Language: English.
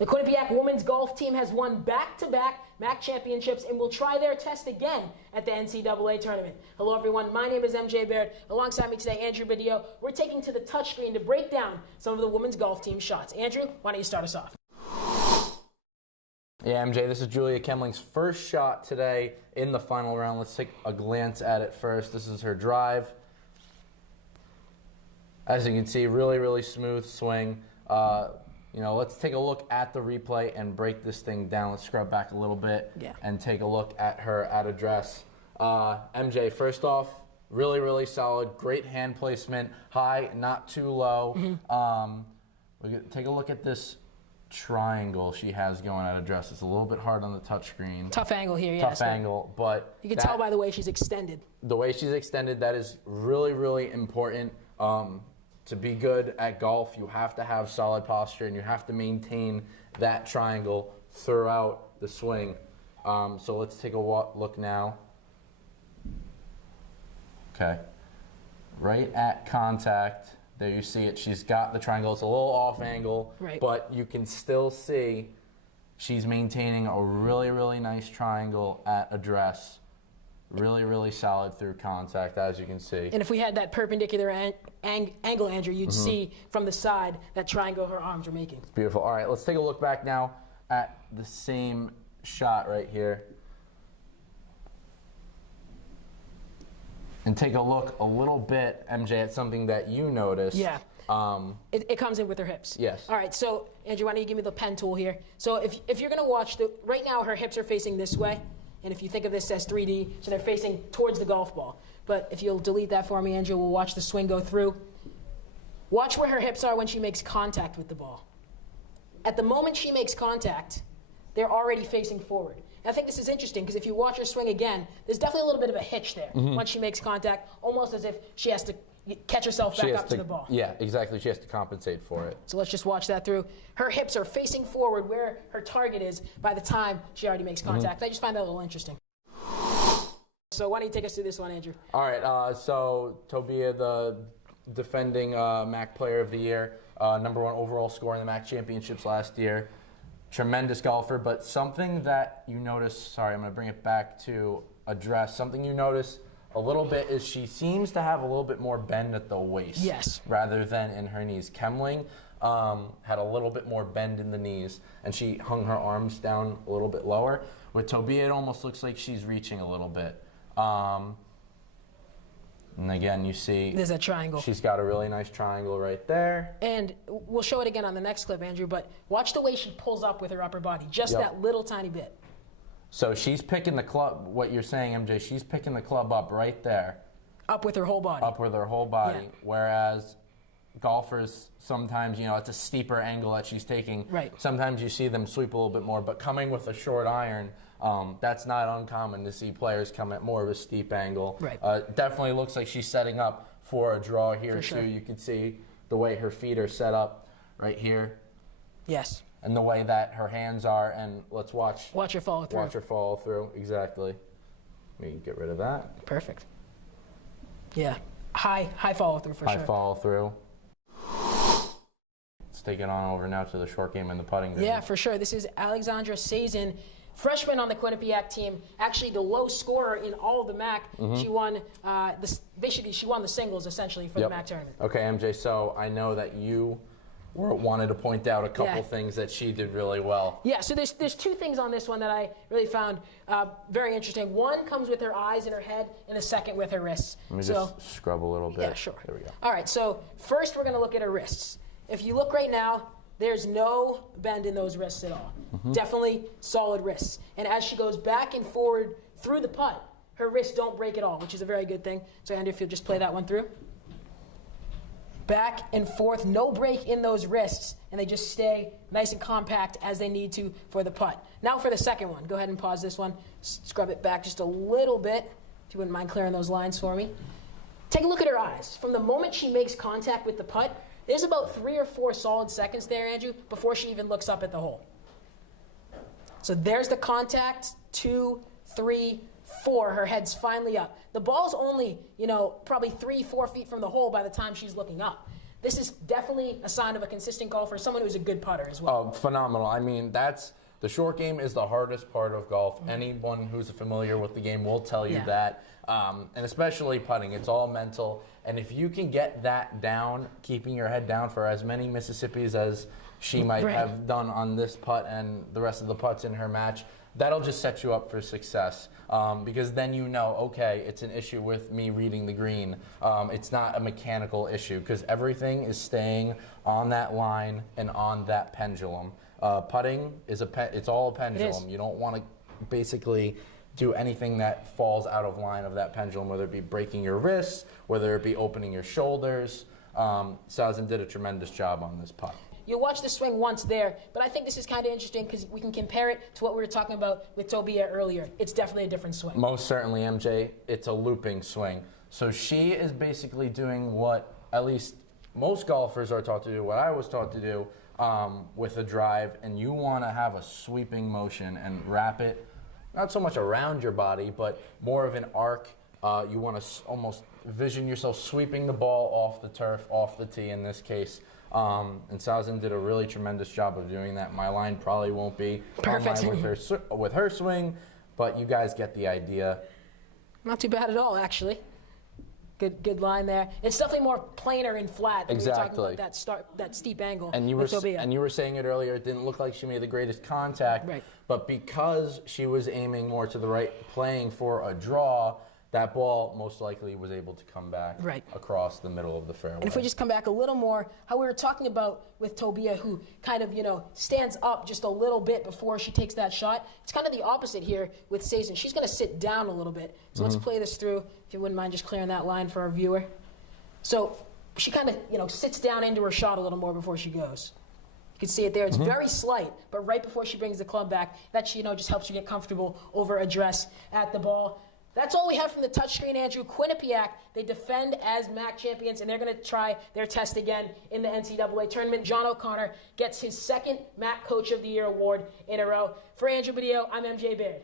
The Quinnipiac women's golf team has won back-to-back MAC championships and will try their test again at the NCAA tournament. Hello, everyone. My name is M.J. Baird. Alongside me today, Andrew Badillo. We're taking to the touchscreen to break down some of the women's golf team shots. Andrew, why don't you start us off? Yeah, MJ, this is Julia Kemling's first shot today in the final round. Let's take a glance at it first. This is her drive. As you can see, really, really smooth swing. Let's take a look at the replay and break this thing down. Let's scrub back a little bit and take a look at her at address. MJ, first off, really, really solid. Great hand placement. High, not too low. Take a look at this triangle she has going at address. It's a little bit hard on the touchscreen. Tough angle here, yes. Tough angle, but you can tell by the way she's extended. The way she's extended, that is really, really important. To be good at golf, you have to have solid posture and you have to maintain that triangle throughout the swing. So let's take a look now. Okay. Right at contact, there you see it. She's got the triangle. It's a little off angle, but you can still see she's maintaining a really, really nice triangle at address. Really, really solid through contact, as you can see. And if we had that perpendicular angle, Andrew, you'd see from the side that triangle her arms are making. Beautiful. All right, let's take a look back now at the same shot right here. And take a look a little bit, MJ, at something that you noticed. Yeah. It comes in with her hips. Yes. All right, so, Andrew, why don't you give me the pen tool here? So if you're going to watch, right now her hips are facing this way. And if you think of this as 3D, so they're facing towards the golf ball. But if you'll delete that for me, Andrew, we'll watch the swing go through. Watch where her hips are when she makes contact with the ball. At the moment she makes contact, they're already facing forward. And I think this is interesting because if you watch her swing again, there's definitely a little bit of a hitch there when she makes contact, almost as if she has to catch herself back up to the ball. Yeah, exactly. She has to compensate for it. So let's just watch that through. Her hips are facing forward where her target is by the time she already makes contact. I just find that a little interesting. So why don't you take us through this one, Andrew? All right. So Toby, the defending MAC Player of the Year, #1 overall scorer in the MAC championships last year. Tremendous golfer, but something that you notice, sorry, I'm going to bring it back to address, something you notice a little bit is she seems to have a little bit more bend at the waist. Yes. Rather than in her knees. Kemling had a little bit more bend in the knees, and she hung her arms down a little bit lower. With Toby, it almost looks like she's reaching a little bit. And again, you see there's a triangle. She's got a really nice triangle right there. And we'll show it again on the next clip, Andrew, but watch the way she pulls up with her upper body, just that little tiny bit. So she's picking the club, what you're saying, MJ, she's picking the club up right there. Up with her whole body. Up with her whole body. Whereas golfers, sometimes, it's a steeper angle that she's taking. Right. Sometimes you see them sweep a little bit more, but coming with a short iron, that's not uncommon to see players come at more of a steep angle. Right. Definitely looks like she's setting up for a draw here, too. You can see the way her feet are set up right here. Yes. And the way that her hands are, and let's watch. Watch her follow through. Watch her follow through, exactly. Let me get rid of that. Perfect. Yeah, high follow through for sure. High follow through. Let's take it on over now to the short game and the putting game. Yeah, for sure. This is Alexandra, freshman on the Quinnipiac team. Actually, the low scorer in all of the MAC. She won. She won the singles essentially for the MAC tournament. Okay, MJ. So I know that you wanted to point out a couple things that she did really well. Yeah, so there's two things on this one that I really found very interesting. One comes with her eyes and her head, and the second with her wrists. Let me just scrub a little bit. Yeah, sure. There we go. All right, so first we're going to look at her wrists. If you look right now, there's no bend in those wrists at all. Definitely solid wrists. And as she goes back and forward through the putt, her wrists don't break at all, which is a very good thing. So Andrew, if you'll just play that one through. Back and forth, no break in those wrists, and they just stay nice and compact as they need to for the putt. Now for the second one. Go ahead and pause this one. Scrub it back just a little bit, if you wouldn't mind clearing those lines for me. Take a look at her eyes. From the moment she makes contact with the putt, there's about 3 or 4 solid seconds there, Andrew, before she even looks up at the hole. So there's the contact, 2, 3, 4, her head's finally up. The ball's only, probably 3-4 feet from the hole by the time she's looking up. this is definitely a sign of a consistent golfer, someone who's a good putter as well. Oh, phenomenal. I mean, the short game is the hardest part of golf. Anyone who's familiar with the game will tell you that. And especially putting, it's all mental. And if you can get that down, keeping your head down for as many Mississippis as she might have done on this putt and the rest of the putts in her match, that'll just set you up for success. Because then you know, okay, it's an issue with me reading the green. It's not a mechanical issue because everything is staying on that line and on that pendulum. Putting is it's all a pendulum. You don't want to basically do anything that falls out of line of that pendulum, whether it be breaking your wrists, whether it be opening your shoulders. Sazin did a tremendous job on this putt. You watch the swing once there, but I think this is kind of interesting because we can compare it to what we were talking about with Toby earlier. It's definitely a different swing. Most certainly, MJ. It's a looping swing. So she is basically doing what at least most golfers are taught to do, what I was taught to do with a drive, and you want to have a sweeping motion and wrap it, not so much around your body, but more of an arc. You want to almost vision yourself sweeping the ball off the turf, off the tee in this case. And Sazin did a really tremendous job of doing that. My line probably won't be perfect on line with her swing, but you guys get the idea. Not too bad at all, actually. Good line there. It's definitely more planar and flat than we were talking about that steep angle. And you were saying it earlier. It didn't look like she made the greatest contact, but because she was aiming more to the right, playing for a draw, that ball most likely was able to come back across the middle of the fairway. And if we just come back a little more, how we were talking about with Tobia, who kind of, stands up just a little bit before she takes that shot, it's kind of the opposite here with Sazin. She's going to sit down a little bit. So let's play this through, if you wouldn't mind just clearing that line for our viewer. So she kind of, sits down into her shot a little more before she goes. You can see it there. It's very slight, but right before she brings the club back, that, just helps you get comfortable over address at the ball. That's all we have from the touchscreen, Andrew. Quinnipiac, they defend as MAC champions, and they're going to try their test again in the NCAA tournament. John O'Connor gets his second MAC Coach of the Year award in a row. For Andrew Badillo, I'm MJ Baird.